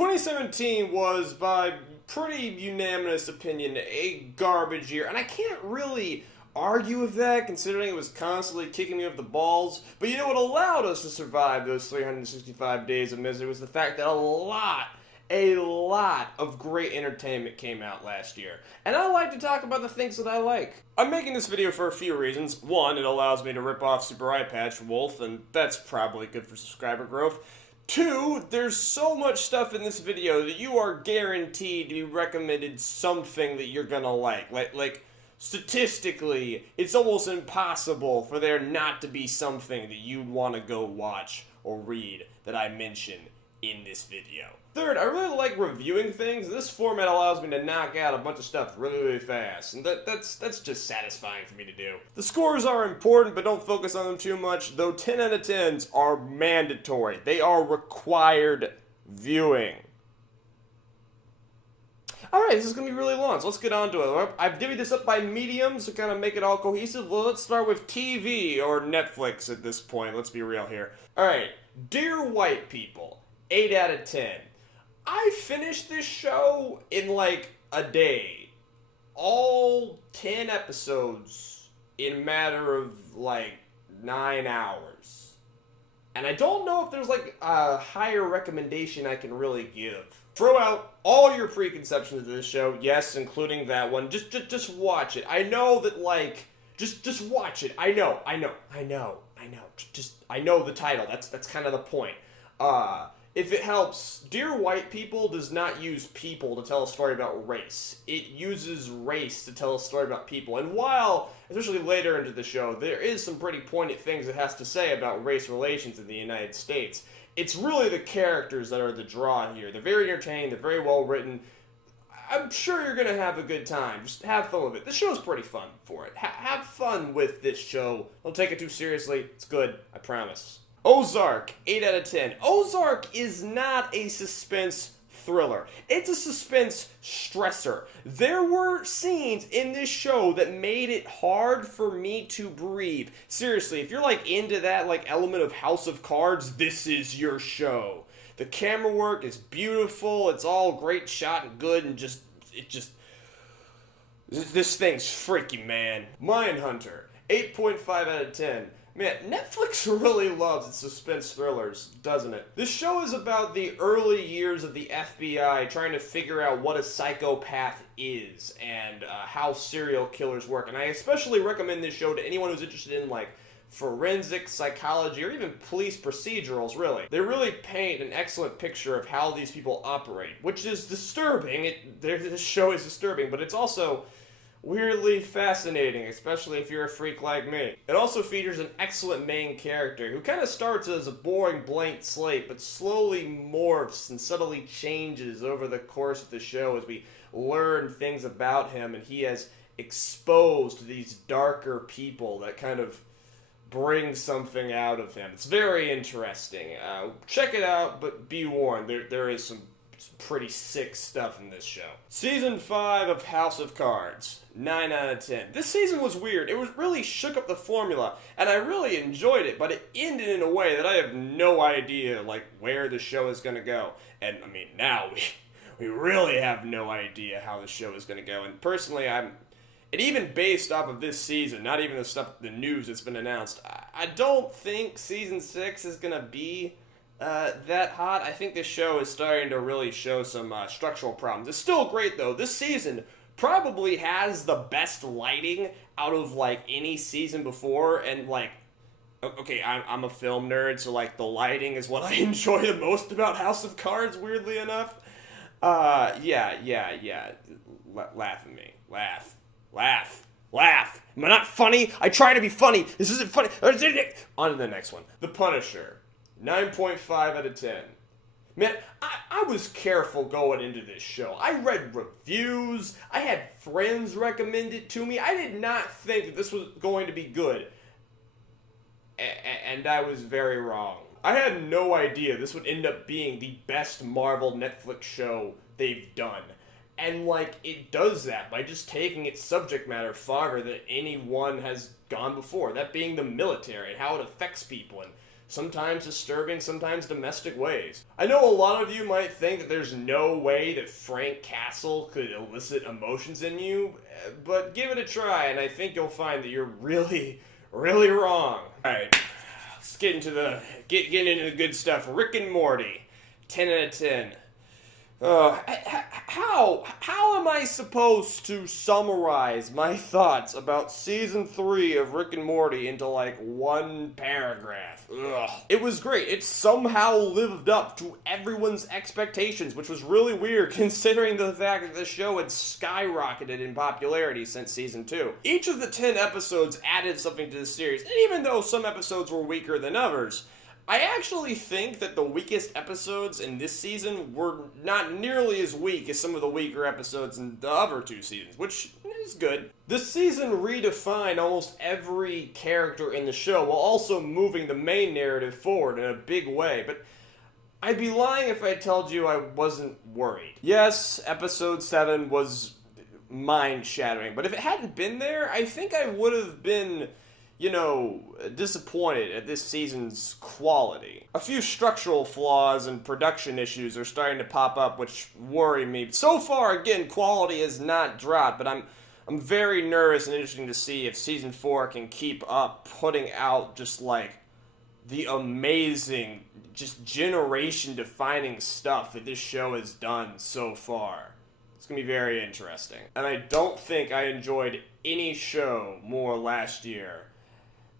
2017 was, by pretty unanimous opinion, a garbage year, and I can't really argue with that, considering it was constantly kicking me up the balls. But you know what allowed us to survive those 365 days of misery was the fact that a lot of great entertainment came out last year. And I like to talk about the things that I like. I'm making this video for a few reasons. One, it allows me to rip off Super Eye Patch Wolf, and that's probably good for subscriber growth. Two, there's so much stuff in this video that you are guaranteed to be recommended something that you're gonna like. Like, statistically, it's almost impossible for there not to be something that you'd want to go watch or read that I mention in this video. Third, I really like reviewing things. This format allows me to knock out a bunch of stuff really fast, and that's just satisfying for me to do. The scores are important, but don't focus on them too much, though 10 out of 10s are mandatory. They are required viewing. Alright, this is going to be really long, so let's get on to it. I've divvied this up by mediums to kind of make it all cohesive. Well, let's start with TV, or Netflix at this point. Let's be real here. Alright, Dear White People, 8 out of 10. I finished this show in like a day. All 10 episodes in a matter of like 9 hours. And I don't know if there's like a higher recommendation I can really give. Throw out all your preconceptions of this show, yes, including that one. Just watch it. I know that like, just watch it. I know. I know the title. That's kind of the point. If it helps, Dear White People does not use people to tell a story about race. It uses race to tell a story about people. And while, especially later into the show, there is some pretty poignant things it has to say about race relations in the United States, it's really the characters that are the draw here. They're very entertaining, they're very well written. I'm sure you're going to have a good time. Just have fun with it. This show's pretty fun for it. Have fun with this show. Don't take it too seriously. It's good, I promise. Ozark, 8 out of 10. Ozark is not a suspense thriller. It's a suspense stressor. There were scenes in this show that made it hard for me to breathe. Seriously, if you're like into that like element of House of Cards, this is your show. The camera work is beautiful. It's all great shot and good, and this thing's freaky, man. Mindhunter, 8.5 out of 10. Man, Netflix really loves its suspense thrillers, doesn't it? This show is about the early years of the FBI trying to figure out what a psychopath is and how serial killers work. And I especially recommend this show to anyone who's interested in, like, forensic psychology or even police procedurals, really. They really paint an excellent picture of how these people operate, which is disturbing. This show is disturbing, but it's also weirdly fascinating, especially if you're a freak like me. It also features an excellent main character who kind of starts as a boring blank slate, but slowly morphs and subtly changes over the course of the show as we learn things about him, and he has exposed these darker people that kind of bring something out of him. It's very interesting. Check it out, but be warned, there is some pretty sick stuff in this show. Season 5 of House of Cards, 9 out of 10. This season was weird. It really shook up the formula, and I really enjoyed it, but it ended in a way that I have no idea, like, where the show is going to go. And, I mean, now we really have no idea how the show is going to go. And personally, and even based off of this season, not even the news that's been announced, I don't think Season 6 is going to be that hot. I think this show is starting to really show some structural problems. It's still great, though. This season probably has the best lighting out of, like, any season before, and, like, okay, I'm a film nerd, so, like, the lighting is what I enjoy the most about House of Cards, weirdly enough. Yeah. Laugh at me. Laugh. Am I not funny? I try to be funny. This isn't funny. On to the next one. The Punisher, 9.5 out of 10. Man, I was careful going into this show. I read reviews. I had friends recommend it to me. I did not think that this was going to be good. And I was very wrong. I had no idea this would end up being the best Marvel Netflix show they've done. And, like, it does that by just taking its subject matter farther than anyone has gone before. That being the military and how it affects people and sometimes disturbing, sometimes domestic ways. I know a lot of you might think that there's no way that Frank Castle could elicit emotions in you, but give it a try, and I think you'll find that you're really, really wrong. Alright, let's get into the good stuff. Rick and Morty, 10 out of 10. How am I supposed to summarize my thoughts about season 3 of Rick and Morty into like one paragraph? Ugh. It was great. It somehow lived up to everyone's expectations, which was really weird considering the fact that the show had skyrocketed in popularity since season 2. Each of the 10 episodes added something to the series, and even though some episodes were weaker than others, I actually think that the weakest episodes in this season were not nearly as weak as some of the weaker episodes in the other 2 seasons, which is good. This season redefined almost every character in the show while also moving the main narrative forward in a big way, but I'd be lying if I told you I wasn't worried. Yes, episode 7 was mind-shattering, but if it hadn't been there, I think I would have been, disappointed at this season's quality. A few structural flaws and production issues are starting to pop up, which worry me. So far, again, quality has not dropped, but I'm very nervous and interested to see if season 4 can keep up putting out just like the amazing, just generation-defining stuff that this show has done so far. It's gonna be very interesting. And I don't think I enjoyed any show more last year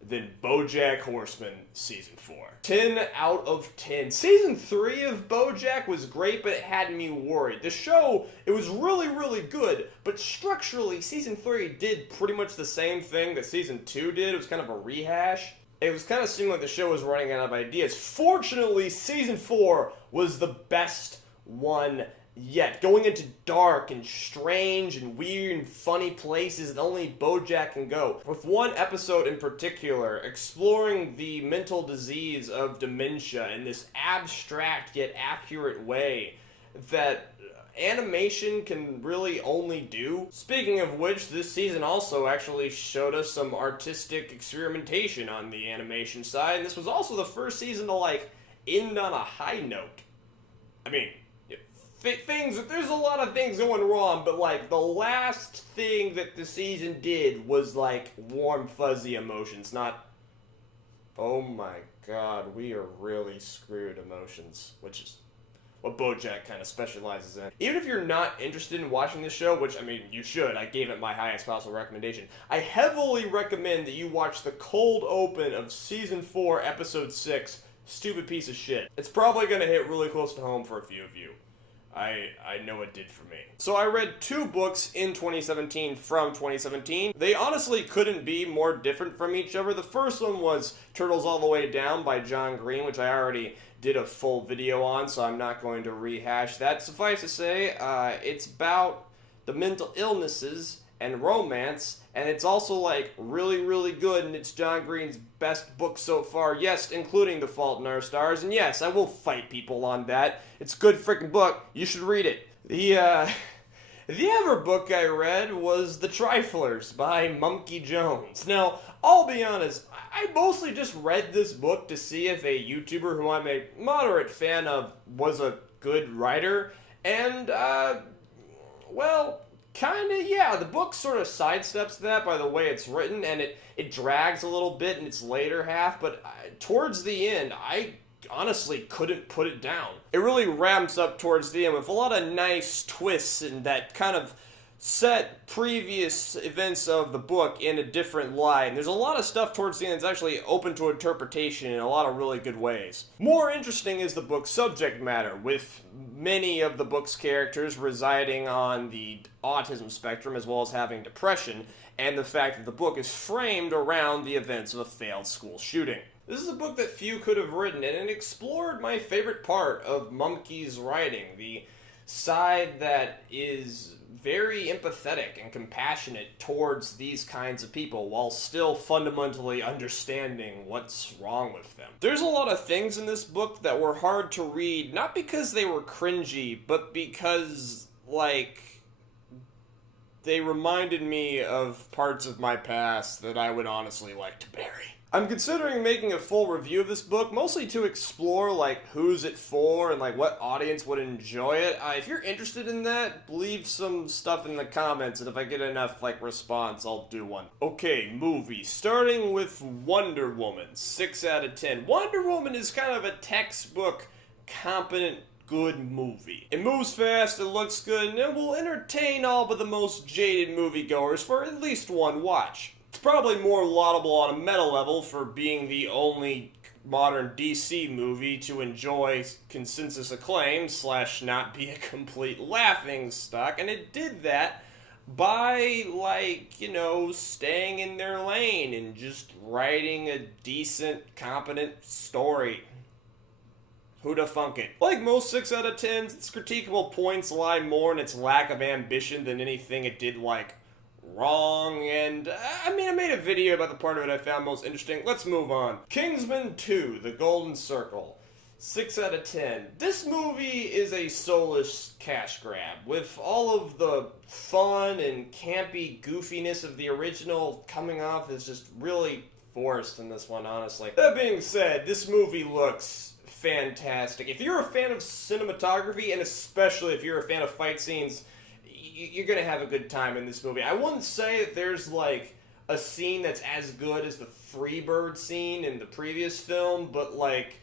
than BoJack Horseman Season 4. 10 out of 10. Season 3 of BoJack was great, but it had me worried. The show, it was really, really good, but structurally, Season 3 did pretty much the same thing that Season 2 did. It was kind of a rehash. It was kind of seeming like the show was running out of ideas. Fortunately, Season 4 was the best one yet, going into dark and strange and weird and funny places that only BoJack can go. With one episode in particular, exploring the mental disease of dementia in this abstract yet accurate way that animation can really only do. Speaking of which, this season also actually showed us some artistic experimentation on the animation side, and this was also the first season to, end on a high note. I mean, there's a lot of things going wrong, but, the last thing that the season did was, warm, fuzzy emotions, not, oh my god, we are really screwed emotions, which is what BoJack kind of specializes in. Even if you're not interested in watching this show, which, you should, I gave it my highest possible recommendation, I heavily recommend that you watch the cold open of Season 4, Episode 6, Stupid Piece of Shit. It's probably going to hit really close to home for a few of you. I know it did for me. So I read 2 books in 2017 from 2017. They honestly couldn't be more different from each other. The first one was Turtles All the Way Down by John Green, which I already did a full video on, so I'm not going to rehash that. Suffice to say, it's about the mental illnesses and romance, and it's also, really, really good, and it's John Green's best book so far, yes, including The Fault in Our Stars, and yes, I will fight people on that. It's a good freaking book. You should read it. The other book I read was The Triflers by Monkey Jones. Now, I'll be honest, I mostly just read this book to see if a YouTuber who I'm a moderate fan of was a good writer, and, kinda, yeah. The book sort of sidesteps that by the way it's written, and it drags a little bit in its later half, but towards the end, I honestly couldn't put it down. It really ramps up towards the end with a lot of nice twists and that kind of set previous events of the book in a different light. And there's a lot of stuff towards the end that's actually open to interpretation in a lot of really good ways. More interesting is the book's subject matter, with many of the book's characters residing on the autism spectrum as well as having depression, and the fact that the book is framed around the events of a failed school shooting. This is a book that few could have written, and it explored my favorite part of Mumke's writing, the side that is very empathetic and compassionate towards these kinds of people while still fundamentally understanding what's wrong with them. There's a lot of things in this book that were hard to read, not because they were cringy, but because, they reminded me of parts of my past that I would honestly like to bury. I'm considering making a full review of this book, mostly to explore, like, who's it for and, like, what audience would enjoy it. If you're interested in that, leave some stuff in the comments, and if I get enough, like, response, I'll do one. Okay, movie. Starting with Wonder Woman, 6 out of 10. Wonder Woman is kind of a textbook, competent, good movie. It moves fast, it looks good, and it will entertain all but the most jaded moviegoers for at least one watch. It's probably more laudable on a meta level for being the only modern DC movie to enjoy consensus acclaim / not be a complete laughingstock, and it did that by, like, staying in their lane and just writing a decent, competent story. Who'da thunk it? Like most 6 out of 10s, its critiquable points lie more in its lack of ambition than anything it did, like, wrong, and I made a video about the part of it I found most interesting. Let's move on. Kingsman 2, The Golden Circle, 6 out of 10. This movie is a soulless cash grab, with all of the fun and campy goofiness of the original coming off as just really forced in this one, honestly. That being said, this movie looks fantastic. If you're a fan of cinematography, and especially if you're a fan of fight scenes, you're gonna have a good time in this movie. I wouldn't say that there's, like, a scene that's as good as the Freebird scene in the previous film, but, like,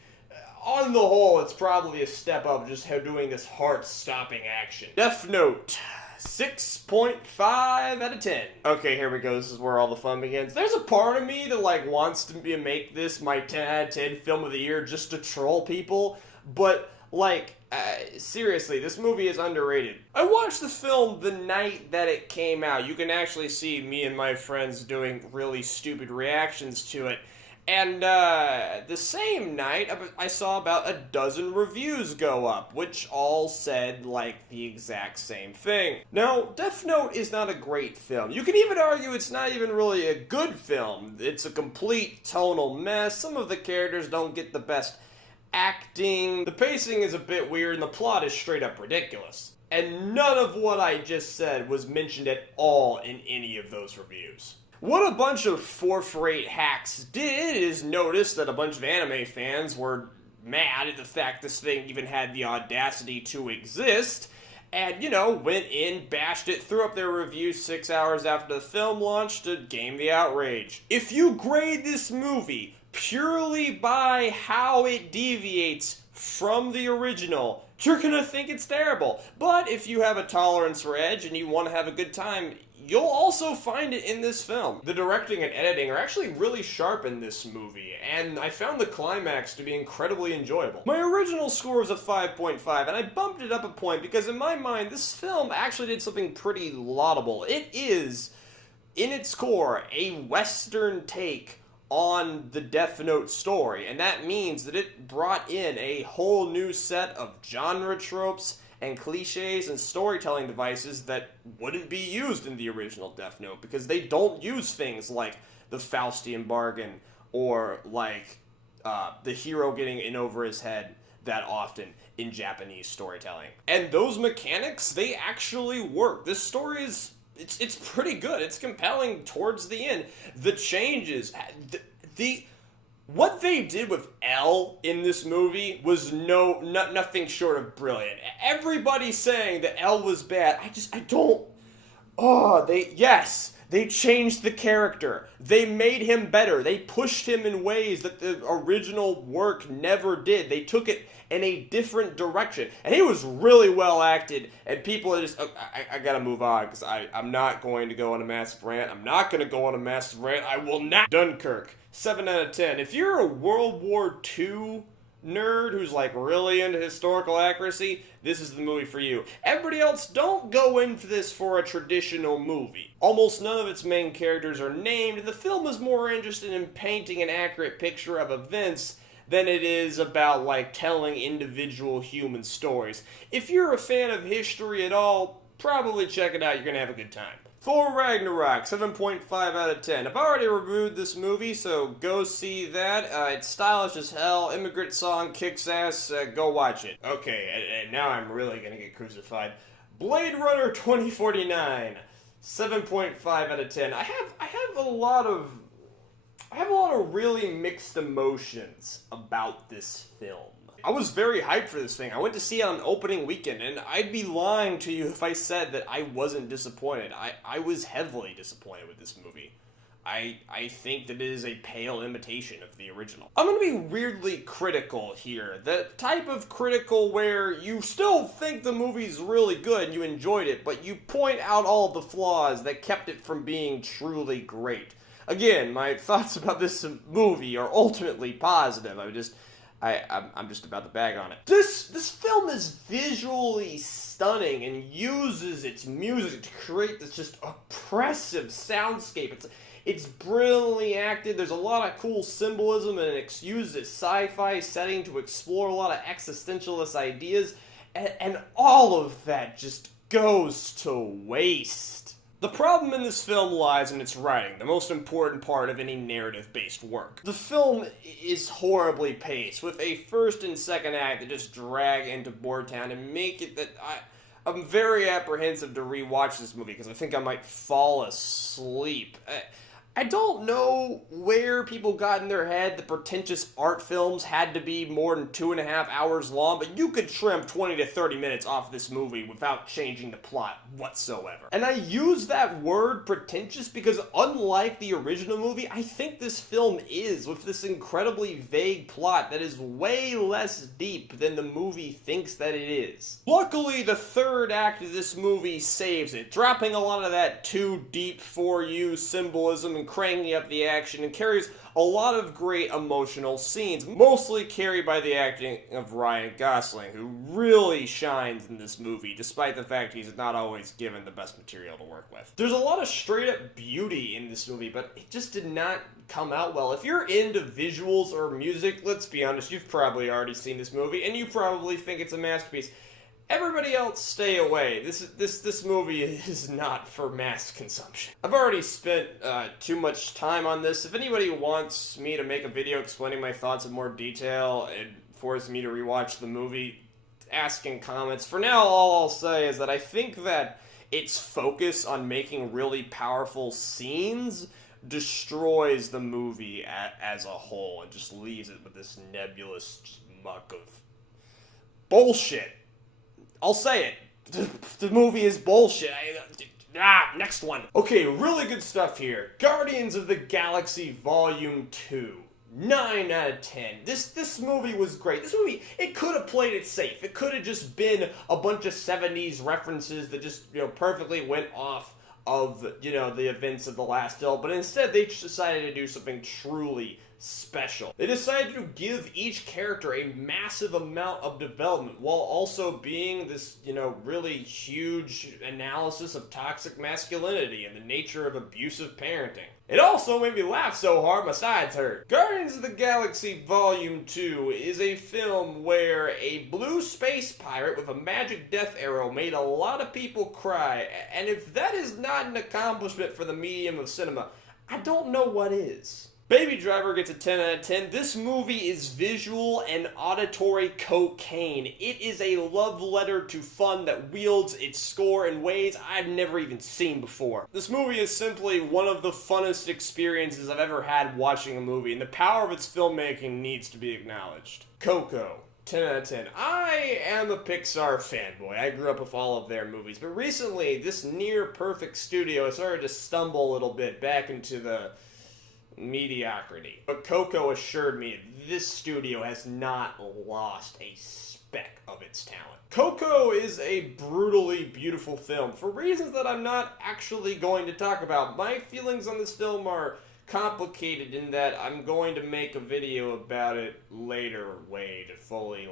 on the whole, it's probably a step up just doing this heart-stopping action. Death Note, 6.5 out of 10. Okay, here we go. This is where all the fun begins. There's a part of me that, like, wants to make this my 10 out of 10 film of the year just to troll people, but, like, seriously, this movie is underrated. I watched the film the night that it came out. You can actually see me and my friends doing really stupid reactions to it. And the same night, I saw about a dozen reviews go up, which all said, like, the exact same thing. Now, Death Note is not a great film. You can even argue it's not even really a good film. It's a complete tonal mess. Some of the characters don't get the best acting, the pacing is a bit weird, and the plot is straight up ridiculous. And none of what I just said was mentioned at all in any of those reviews. What a bunch of fourth-rate hacks did is notice that a bunch of anime fans were mad at the fact this thing even had the audacity to exist, and, went in, bashed it, threw up their review 6 hours after the film launched to game the outrage. If you grade this movie purely by how it deviates from the original, you're gonna think it's terrible. But if you have a tolerance for edge and you want to have a good time, you'll also find it in this film. The directing and editing are actually really sharp in this movie, and I found the climax to be incredibly enjoyable. My original score was a 5.5, and I bumped it up a point because in my mind, this film actually did something pretty laudable. It is, in its core, a Western take on the Death Note story, and that means that it brought in a whole new set of genre tropes and cliches and storytelling devices that wouldn't be used in the original Death Note, because they don't use things like the Faustian bargain or like the hero getting in over his head that often in Japanese storytelling. And those mechanics, they actually work. This story is It's pretty good. It's compelling towards the end. The changes, what they did with L in this movie was nothing short of brilliant. Everybody's saying that L was bad. They changed the character. They made him better. They pushed him in ways that the original work never did. They took it in a different direction. And he was really well acted, and people are just, I gotta move on, because I'm not going to go on a massive rant. I will not. Dunkirk, 7 out of 10. If you're a World War II nerd who's like really into historical accuracy, this is the movie for you. Everybody else, don't go into this for a traditional movie. Almost none of its main characters are named, and the film is more interested in painting an accurate picture of events than it is about, like, telling individual human stories. If you're a fan of history at all, probably check it out. You're gonna have a good time. Thor Ragnarok, 7.5 out of 10. I've already reviewed this movie, so go see that. It's stylish as hell. Immigrant Song kicks ass. Go watch it. Okay, and now I'm really gonna get crucified. Blade Runner 2049, 7.5 out of 10. I have a lot of I have a lot of really mixed emotions about this film. I was very hyped for this thing. I went to see it on opening weekend, and I'd be lying to you if I said that I wasn't disappointed. I was heavily disappointed with this movie. I think that it is a pale imitation of the original. I'm gonna be weirdly critical here. The type of critical where you still think the movie's really good and you enjoyed it, but you point out all the flaws that kept it from being truly great. Again, my thoughts about this movie are ultimately positive. I'm just about to bag on it. This film is visually stunning and uses its music to create this just oppressive soundscape. It's brilliantly acted. There's a lot of cool symbolism, and it uses its sci-fi setting to explore a lot of existentialist ideas, and all of that just goes to waste. The problem in this film lies in its writing, the most important part of any narrative-based work. The film is horribly paced, with a first and second act that just drag into Boartown and make it that I'm very apprehensive to rewatch this movie because I think I might fall asleep. I don't know where people got in their head that pretentious art films had to be more than 2.5 hours long, but you could trim 20 to 30 minutes off this movie without changing the plot whatsoever. And I use that word pretentious because unlike the original movie, I think this film is, with this incredibly vague plot that is way less deep than the movie thinks that it is. Luckily, the third act of this movie saves it, dropping a lot of that too deep for you symbolism and cranking up the action, and carries a lot of great emotional scenes, mostly carried by the acting of Ryan Gosling, who really shines in this movie, despite the fact he's not always given the best material to work with. There's a lot of straight-up beauty in this movie, but it just did not come out well. If you're into visuals or music, let's be honest, you've probably already seen this movie, and you probably think it's a masterpiece. Everybody else stay away. This movie is not for mass consumption. I've already spent too much time on this. If anybody wants me to make a video explaining my thoughts in more detail and force me to rewatch the movie, ask in comments. For now, all I'll say is that I think that its focus on making really powerful scenes destroys the movie as a whole and just leaves it with this nebulous muck of bullshit. I'll say it. The movie is bullshit. Next one. Okay, really good stuff here. Guardians of the Galaxy Volume 2. 9 out of 10. This movie was great. This movie, it could have played it safe. It could have just been a bunch of 70s references that just, perfectly went off of, the events of the last film. But instead, they just decided to do something truly special. They decided to give each character a massive amount of development while also being this, really huge analysis of toxic masculinity and the nature of abusive parenting. It also made me laugh so hard my sides hurt. Guardians of the Galaxy Volume 2 is a film where a blue space pirate with a magic death arrow made a lot of people cry, and if that is not an accomplishment for the medium of cinema, I don't know what is. Baby Driver gets a 10 out of 10. This movie is visual and auditory cocaine. It is a love letter to fun that wields its score in ways I've never even seen before. This movie is simply one of the funnest experiences I've ever had watching a movie, and the power of its filmmaking needs to be acknowledged. Coco. 10 out of 10. I am a Pixar fanboy. I grew up with all of their movies, but recently this near-perfect studio has started to stumble a little bit back into the mediocrity. But Coco assured me this studio has not lost a speck of its talent. Coco is a brutally beautiful film for reasons that I'm not actually going to talk about. My feelings on this film are complicated in that I'm going to make a video about it later way to fully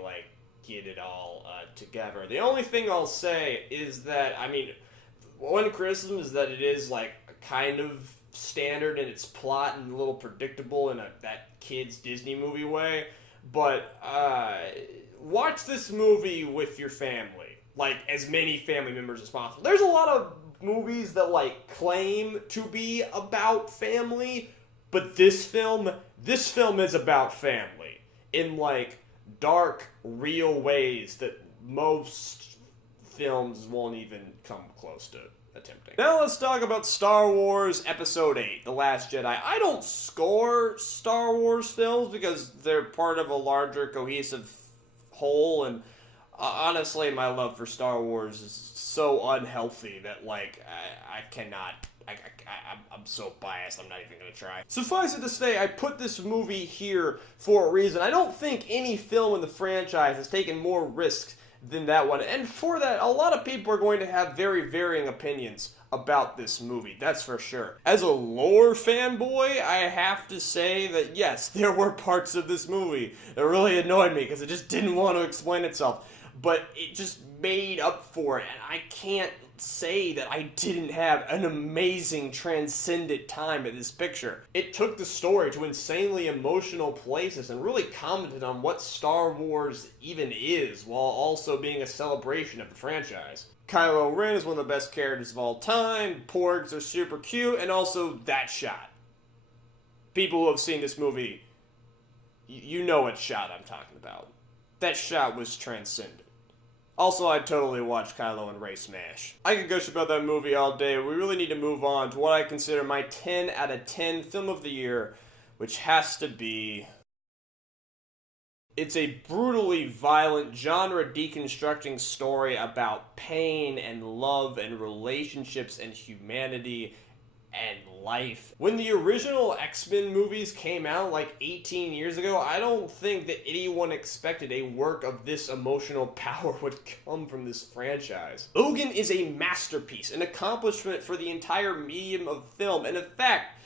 get it all together. The only thing I'll say is that, one criticism is that it is kind of standard in its plot and a little predictable in that kid's Disney movie way, but watch this movie with your family, as many family members as possible. There's a lot of movies that claim to be about family, but this film is about family in dark, real ways that most films won't even come close to attempting. Now let's talk about Star Wars Episode 8, The Last Jedi. I don't score Star Wars films because they're part of a larger cohesive whole, and honestly, my love for Star Wars is so unhealthy that, like, I cannot... I'm so biased, I'm not even gonna try. Suffice it to say, I put this movie here for a reason. I don't think any film in the franchise has taken more risks than that one, and for that, a lot of people are going to have very varying opinions about this movie, that's for sure. As a lore fanboy, I have to say that yes, there were parts of this movie that really annoyed me because it just didn't want to explain itself, but it just made up for it, and I can't say that I didn't have an amazing transcendent time at this picture. It took the story to insanely emotional places and really commented on what Star Wars even is, while also being a celebration of the franchise. Kylo Ren is one of the best characters of all time, Porgs are super cute, and also that shot. People who have seen this movie, you know what shot I'm talking about. That shot was transcendent. Also, I'd totally watch Kylo and Rey smash. I could gush about that movie all day, but we really need to move on to what I consider my 10 out of 10 film of the year, which has to be... It's a brutally violent, genre-deconstructing story about pain and love and relationships and humanity and life. When the original X-Men movies came out like 18 years ago, I don't think that anyone expected a work of this emotional power would come from this franchise. Logan is a masterpiece, an accomplishment for the entire medium of film, and in fact,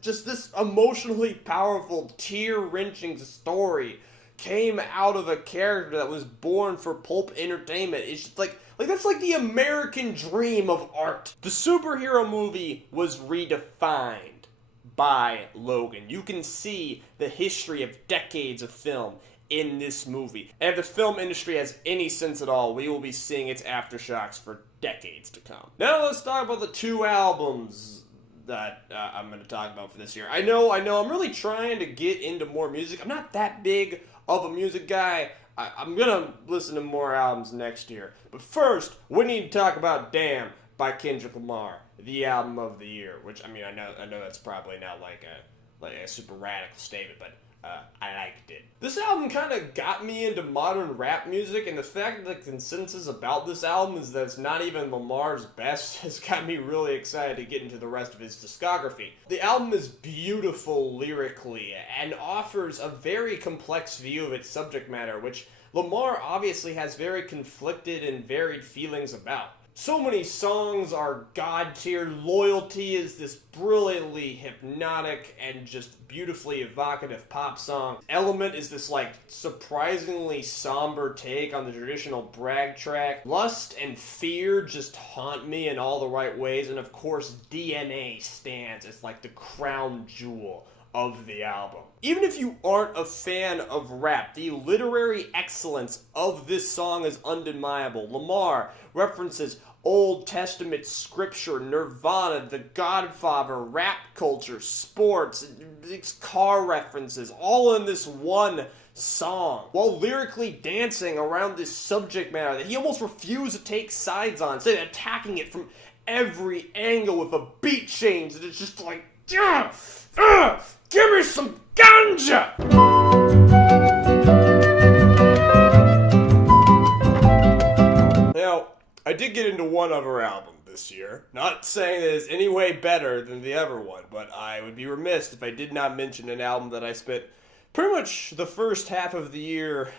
just this emotionally powerful, tear-wrenching story came out of a character that was born for pulp entertainment. It's just like that's like the American dream of art. The superhero movie was redefined by Logan. You can see the history of decades of film in this movie. And if the film industry has any sense at all, we will be seeing its aftershocks for decades to come. Now let's talk about the 2 albums that I'm going to talk about for this year. I know, I'm really trying to get into more music. I'm not that big of a music guy. I'm gonna listen to more albums next year. But first, we need to talk about Damn by Kendrick Lamar, the album of the year. Which, I mean, I know that's probably not like a super radical statement, but I liked it. This album kind of got me into modern rap music, and the fact that the consensus about this album is that it's not even Lamar's best has got me really excited to get into the rest of his discography. The album is beautiful lyrically and offers a very complex view of its subject matter, which Lamar obviously has very conflicted and varied feelings about. So many songs are god tier. Loyalty is this brilliantly hypnotic and just beautifully evocative pop song. Element is this like surprisingly somber take on the traditional brag track. Lust and Fear just haunt me in all the right ways, and of course DNA stands as like the crown jewel of the album. Even if you aren't a fan of rap, the literary excellence of this song is undeniable. Lamar references Old Testament scripture, Nirvana, The Godfather, rap culture, sports, car references, all in this one song, while lyrically dancing around this subject matter that he almost refused to take sides on, instead of attacking it from every angle with a beat change that is just like, give me some ganja! Now, I did get into one other album this year. Not saying that it's any way better than the other one, but I would be remiss if I did not mention an album that I spent pretty much the first half of the year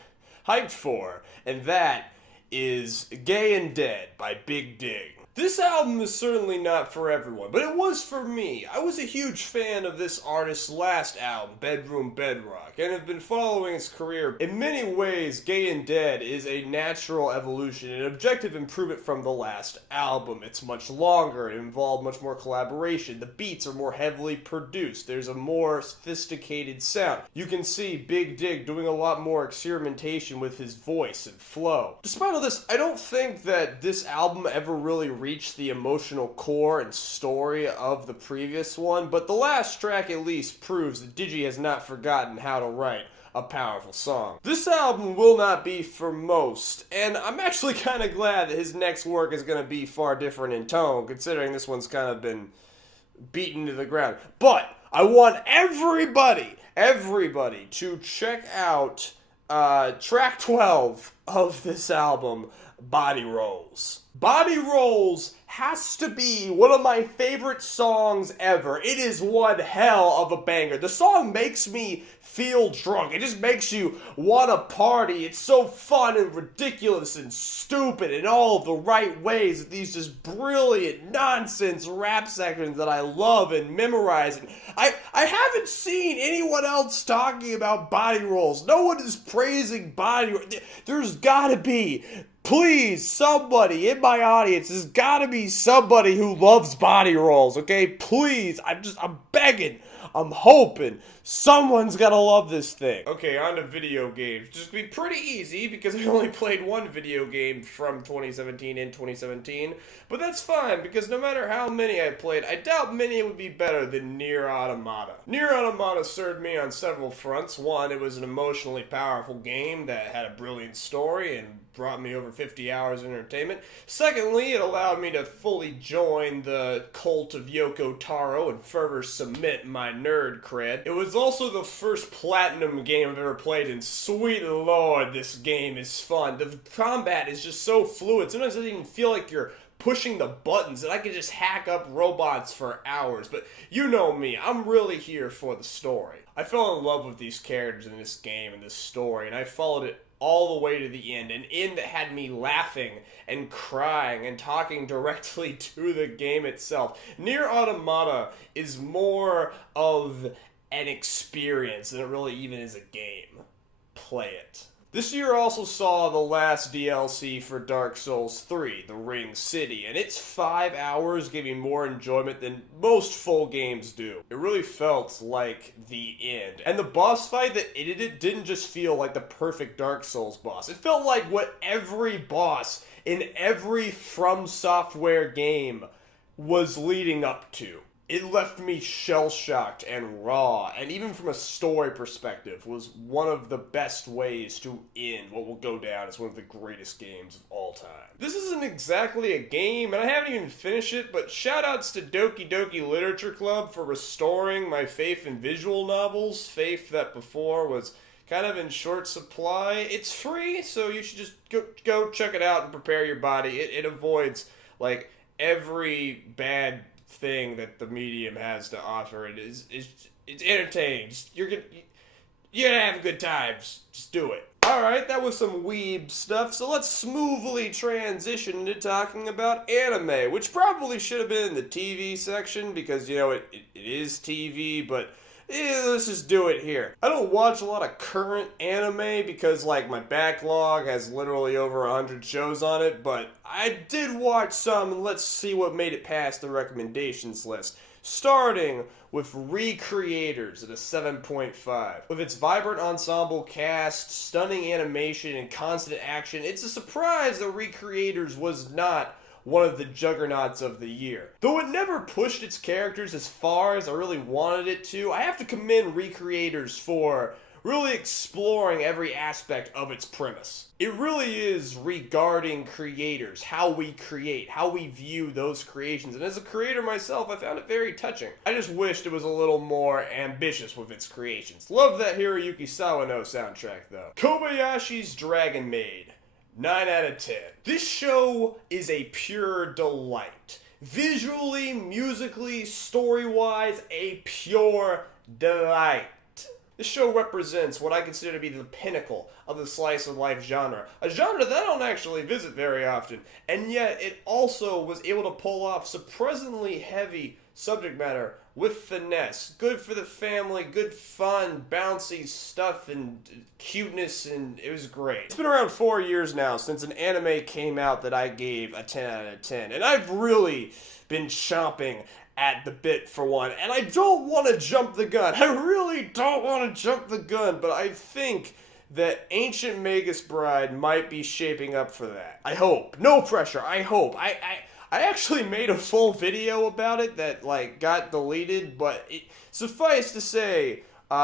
hyped for, and that is Gay and Dead by Big Dig. This album is certainly not for everyone, but it was for me. I was a huge fan of this artist's last album, Bedroom Bedrock, and have been following his career. In many ways, Gay and Dead is a natural evolution, an objective improvement from the last album. It's much longer, it involved much more collaboration, the beats are more heavily produced, there's a more sophisticated sound. You can see Big Dig doing a lot more experimentation with his voice and flow. Despite all this, I don't think that this album ever really reach the emotional core and story of the previous one, but the last track at least proves that Digi has not forgotten how to write. a powerful song. This album will not be for most, and I'm actually kind of glad that his next work is going to be far different in tone, considering this one's kind of been beaten to the ground. But I want everybody to check out track 12 of this album, Body Rolls. Body Rolls has to be one of my favorite songs ever. It is one hell of a banger. The song makes me feel drunk. It just makes you want to party. It's so fun and ridiculous and stupid in all the right ways. These just brilliant nonsense rap sections that I love and memorize. And I haven't seen anyone else talking about Body Rolls. No one is praising Body Rolls. There's gotta be, please, somebody in my audience, there's gotta be somebody who loves Body Rolls, okay? Please, I'm begging, I'm hoping someone's gotta love this thing. Okay, on to video games. Just be pretty easy because I only played one video game from 2017 in 2017, but that's fine because no matter how many I played, I doubt many would be better than Nier Automata. Nier Automata served me on several fronts. One, it was an emotionally powerful game that had a brilliant story and brought me over 50 hours of entertainment. Secondly, it allowed me to fully join the cult of Yoko Taro and further cement my nerd cred. It was also the first platinum game I've ever played, and sweet lord, this game is fun. The combat is just so fluid. Sometimes it doesn't even feel like you're pushing the buttons, and I could just hack up robots for hours. But you know me, I'm really here for the story. I fell in love with these characters in this game and this story, and I followed it all the way to the end, an end that had me laughing and crying and talking directly to the game itself. Nier Automata is more of an experience than it really even is a game. Play it. This year also saw the last DLC for Dark Souls 3, The Ring City, and its 5 hours gave me more enjoyment than most full games do. It really felt like the end. And the boss fight that ended it didn't just feel like the perfect Dark Souls boss. It felt like what every boss in every From Software game was leading up to. It left me shell-shocked and raw, and even from a story perspective, was one of the best ways to end what will go down as one of the greatest games of all time. This isn't exactly a game, and I haven't even finished it, but shoutouts to Doki Doki Literature Club for restoring my faith in visual novels, faith that before was kind of in short supply. It's free, so you should just go check it out and prepare your body. It avoids, like, every bad thing that the medium has to offer. It's entertaining. You're gonna have good times. Just do it. Alright, that was some weeb stuff, so let's smoothly transition into talking about anime, which probably should have been in the TV section, because, you know, it is TV, but let's just do it here. I don't watch a lot of current anime because, like, my backlog has literally over 100 shows on it, but I did watch some, and let's see what made it past the recommendations list. Starting with Recreators at a 7.5. With its vibrant ensemble cast, stunning animation, and constant action, it's a surprise that Recreators was not one of the juggernauts of the year. Though it never pushed its characters as far as I really wanted it to, I have to commend Recreators for really exploring every aspect of its premise. It really is regarding creators, how we create, how we view those creations, and as a creator myself, I found it very touching. I just wished it was a little more ambitious with its creations. Love that Hiroyuki Sawano soundtrack though. Kobayashi's Dragon Maid. 9 out of 10. This show is a pure delight. Visually, musically, story-wise, a pure delight. This show represents what I consider to be the pinnacle of the slice of life genre. A genre that I don't actually visit very often, and yet it also was able to pull off surprisingly heavy subject matter with finesse. Good for the family, good fun, bouncy stuff, and cuteness, and it was great. It's been around 4 years now since an anime came out that I gave a 10 out of 10, and I've really been chomping at the bit for one, and I don't want to jump the gun. I really don't want to jump the gun, but I think that Ancient Magus Bride might be shaping up for that. I hope. No pressure. I hope. I actually made a full video about it that, like, got deleted, but suffice to say,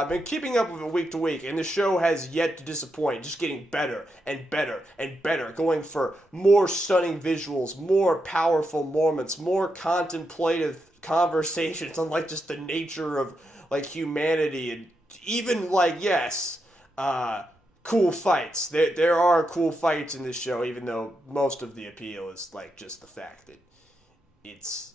been keeping up with it week to week, and the show has yet to disappoint, just getting better and better and better, going for more stunning visuals, more powerful moments, more contemplative conversations on like just the nature of like humanity, and even like, yes, cool fights. There are cool fights in this show, even though most of the appeal is like just the fact that it's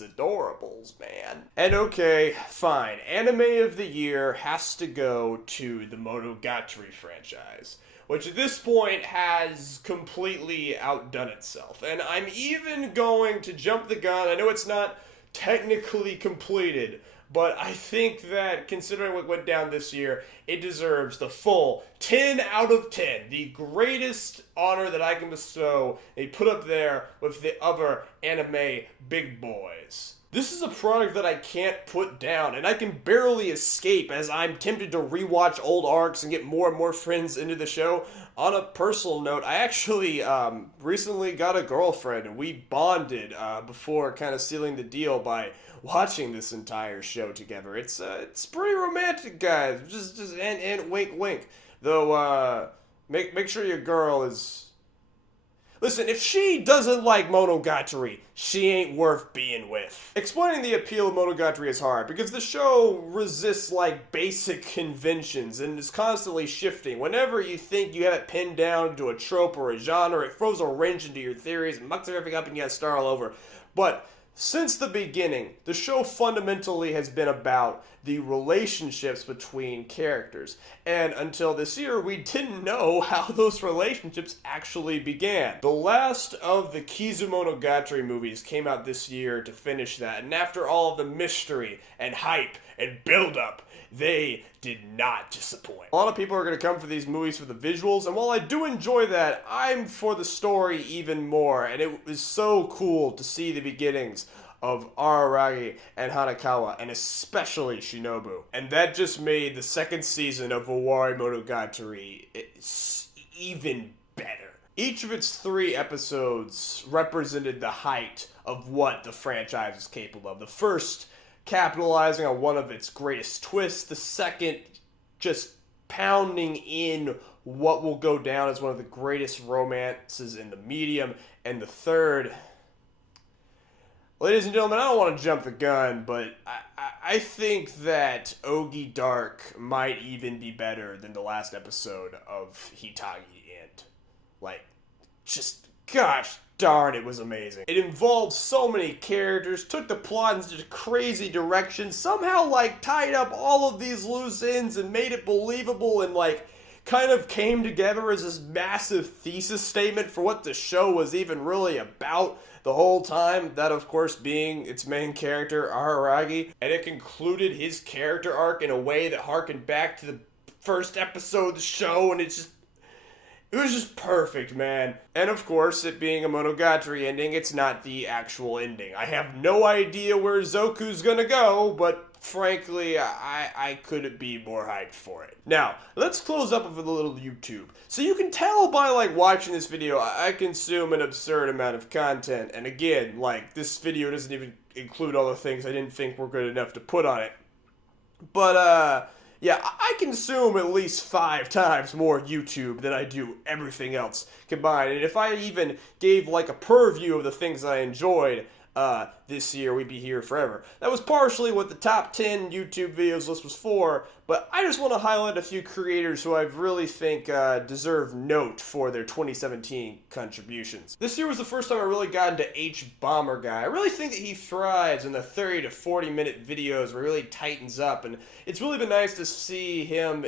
adorables, man. And okay, fine. Anime of the year has to go to the Monogatari franchise, which at this point has completely outdone itself. And I'm even going to jump the gun. I know it's not technically completed, but I think that, considering what went down this year, it deserves the full 10 out of 10. The greatest honor that I can bestow, they put up there with the other anime big boys. This is a product that I can't put down, and I can barely escape as I'm tempted to rewatch old arcs and get more and more friends into the show. On a personal note, I actually recently got a girlfriend, and we bonded before kind of sealing the deal by watching this entire show together. It's pretty romantic, guys. Just and wink wink. Though make sure your girl is. Listen, if she doesn't like Monogatari, she ain't worth being with. Explaining the appeal of Monogatari is hard, because the show resists, like, basic conventions and is constantly shifting. Whenever you think you have it pinned down to a trope or a genre, it throws a wrench into your theories and mucks everything up and you gotta start all over. But since the beginning, the show fundamentally has been about the relationships between characters. And until this year, we didn't know how those relationships actually began. The last of the Kizumonogatari movies came out this year to finish that. And after all of the mystery and hype and build-up, they did not disappoint. A lot of people are going to come for these movies for the visuals, and while I do enjoy that, I'm for the story even more, and it was so cool to see the beginnings of Araragi and Hanakawa, and especially Shinobu. And that just made the second season of Owari Monogatari even better. Each of its 3 episodes represented the height of what the franchise is capable of. The first capitalizing on one of its greatest twists, the second just pounding in what will go down as one of the greatest romances in the medium, and the third, ladies and gentlemen, I don't want to jump the gun, but I think that Ogi Dark might even be better than the last episode of Hitagi End. Like, just, gosh darn, it was amazing. It involved so many characters, took the plot in such a crazy direction, somehow, like, tied up all of these loose ends and made it believable, and, like, kind of came together as this massive thesis statement for what the show was even really about the whole time. That, of course, being its main character, Araragi. And it concluded his character arc in a way that harkened back to the first episode of the show, and it was just perfect, man. And of course, it being a Monogatari ending, it's not the actual ending. I have no idea where Zoku's gonna go, but frankly, I couldn't be more hyped for it. Now, let's close up with a little YouTube. So you can tell by, like, watching this video, I consume an absurd amount of content. And again, like, this video doesn't even include all the things I didn't think were good enough to put on it. But, yeah, I consume at least 5 times more YouTube than I do everything else combined. And if I even gave, like, a purview of the things I enjoyed this year, we'd be here forever. That was partially what the top 10 YouTube videos list was for, but I just want to highlight a few creators who I really think deserve note for their 2017 contributions. This year was the first time I really got into Hbomberguy. I really think that he thrives in the 30 to 40 minute videos where he really tightens up, and it's really been nice to see him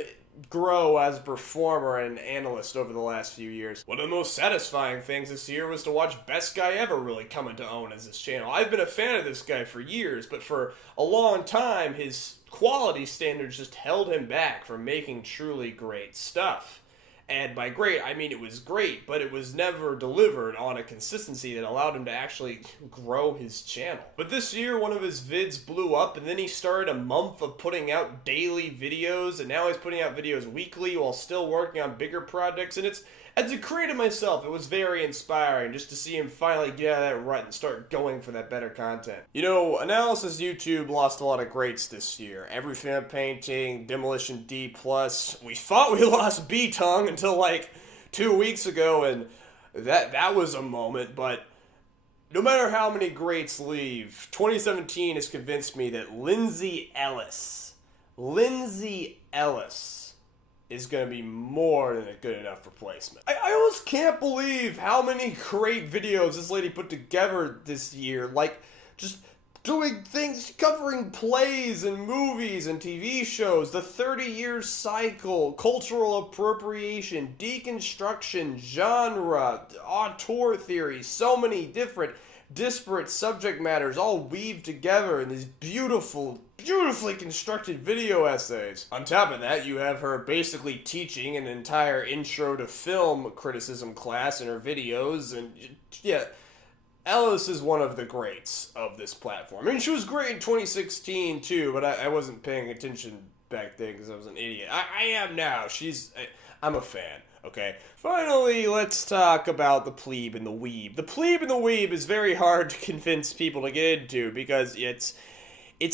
grow as a performer and analyst over the last few years. One of the most satisfying things this year was to watch Best Guy Ever really come into own as his channel. I've been a fan of this guy for years, but for a long time, his quality standards just held him back from making truly great stuff. And by great, I mean it was great, but it was never delivered on a consistency that allowed him to actually grow his channel. But this year, one of his vids blew up, and then he started a month of putting out daily videos, and now he's putting out videos weekly while still working on bigger projects, and it's As a creator myself, it was very inspiring just to see him finally get out of that rut and start going for that better content. You know, Analysis YouTube lost a lot of greats this year. Everything Painting, Demolition D+. We thought we lost B-Tongue until like 2 weeks ago, and that was a moment, but no matter how many greats leave, 2017 has convinced me that Lindsay Ellis is going to be more than a good enough replacement. I almost can't believe how many great videos this lady put together this year. Like, just doing things, covering plays and movies and TV shows, the 30-year cycle, cultural appropriation, deconstruction, genre, auteur theory, so many different disparate subject matters all weaved together in these beautifully constructed video essays. On top of that, you have her basically teaching an entire intro to film criticism class in her videos, and yeah, Ellis is one of the greats of this platform. I mean, she was great in 2016 too, but I wasn't paying attention back then because I was an idiot. I am now. I'm a fan. Okay, finally, let's talk about The Plebe and the Weeb. The Plebe and the Weeb is very hard to convince people to get into because it's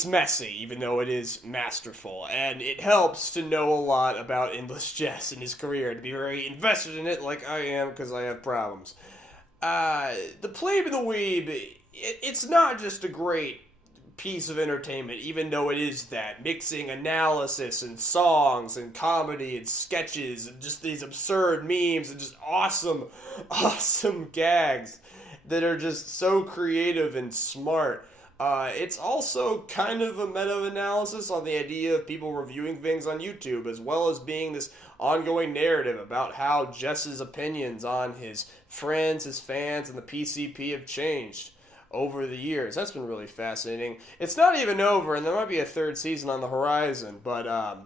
messy, even though it is masterful, and it helps to know a lot about Endless Jess and his career, to be very invested in it like I am because I have problems. The Plebe and the Weeb, it's not just a great piece of entertainment, even though it is that, mixing analysis and songs and comedy and sketches and just these absurd memes and just awesome gags that are just so creative and smart. It's also kind of a meta-analysis on the idea of people reviewing things on YouTube, as well as being this ongoing narrative about how Jess's opinions on his friends, his fans, and the PCP have changed over the years. That's been really fascinating. It's not even over, and there might be a third season on the horizon, but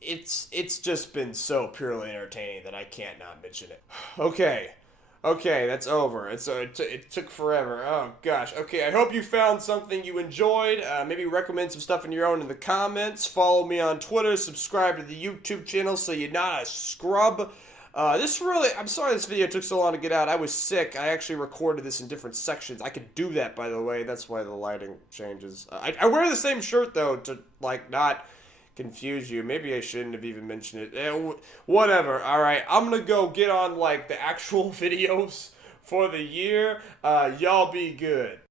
it's just been so purely entertaining that I can't not mention it. Okay, that's over. It took forever. Oh, gosh. Okay, I hope you found something you enjoyed. Maybe recommend some stuff on your own in the comments. Follow me on Twitter. Subscribe to the YouTube channel so you're not a scrub. I'm sorry this video took so long to get out. I was sick. I actually recorded this in different sections. I could do that, by the way. That's why the lighting changes. I wear the same shirt, though, to, like, not confuse you. Maybe I shouldn't have even mentioned it. Whatever. Alright, I'm gonna go get on, like, the actual videos for the year. Y'all be good.